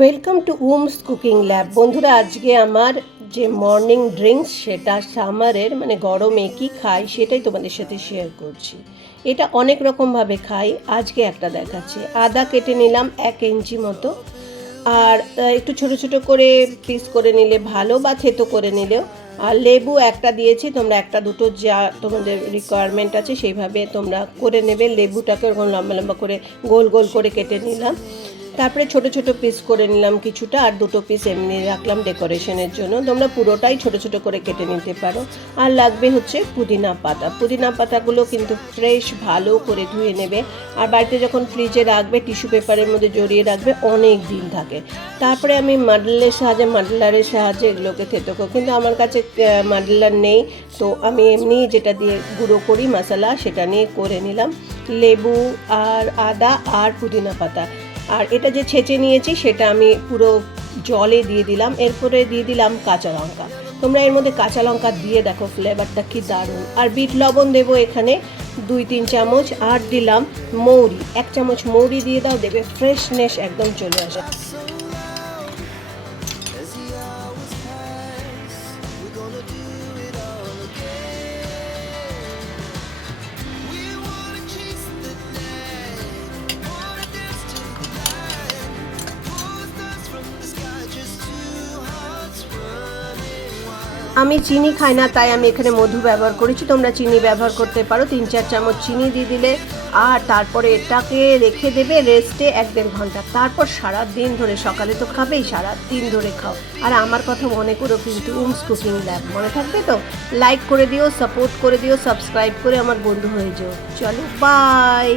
Welcome to উমস cooking lab বন্ধুরা, আজকে আমার যে মর্নিং ড্রিঙ্কস সেটা সামারের মানে গরমে কি খাই সেটাই তোমাদের সাথে শেয়ার করছি। এটা অনেক রকমভাবে খাই, আজকে একটা দেখাচ্ছি। আদা কেটে নিলাম এক ইঞ্চি মতো। আর একটু ছোট ছোট করে পিস করে নিলে ভালো বা থেতো করে নিলেও। আর লেবু একটা দিয়েছি, তোমরা একটা, দুটো যা তোমাদের রিকোয়ারমেন্ট আছে সেইভাবে তোমরা করে নেবে। লেবুটাকে ওরকম লম্বা লম্বা করে গোল গোল করে কেটে নিলাম। তারপরে ছোট ছোট পিস করে নিলাম কিছুটা, আর দুটো পিস এমনি রাখলাম ডেকোরেশনের জন্য। তোমরা পুরোটাই ছোট ছোট করে কেটে নিতে পারো। আর লাগবে হচ্ছে পুদিনা পাতা। পুদিনা পাতাগুলো কিন্তু ফ্রেশ ভালো করে ধুয়ে নেবে। আর বাড়িতে যখন ফ্রিজে রাখবে টিস্যু পেপারের মধ্যে জড়িয়ে রাখবে, অনেক দিন থাকে। তারপরে আমি মাডলের সাহায্যে, মাডলারের সাহায্যে এগুলোকে থেতো করি। কিন্তু আমার কাছে মাডলার নেই। তো আমি এমনি যেটা দিয়ে গুঁড়ো করি, মশলা, সেটা নিয়ে করে নিলাম। লেবু আর আদা আর পুদিনা পাতা। আর এটা যে ছেঁচে নিয়েছি, সেটা আমি পুরো জলে দিয়ে দিলাম। এরপরে দিয়ে দিলাম কাঁচা লঙ্কা। তোমরা এর মধ্যে কাঁচা লঙ্কা দিয়ে দেখো ফ্লেভারটা কি দারুণ। আর বিট লবণ দেব এখানে দুই তিন চামচ। আর দিলাম মৌরি। এক চামচ মৌরি দিয়ে দাও, দেবে ফ্রেশনেস একদম চলে আসে। আমি চিনি খাই না, তাই আমি এখানে মধু ব্যবহার করেছি। তোমরা চিনি ব্যবহার করতে পারো। তিন চার চামচ চিনি দিয়ে দিলে, আর তারপরে এটাকে রেখে দেবে রেস্টে এক দেড় ঘণ্টা। তারপর সারা দিন ধরে, সকালে তো খাবেই সারা দিন ধরে খাও। আর আমার কথা মনে করো কিন্তু উমস কুকিং ল্যাব, মনে থাকবে তো? লাইক করে দিও সাপোর্ট করে দিও সাবস্ক্রাইব করে আমার বন্ধু হয়ে যেও। চলো বাই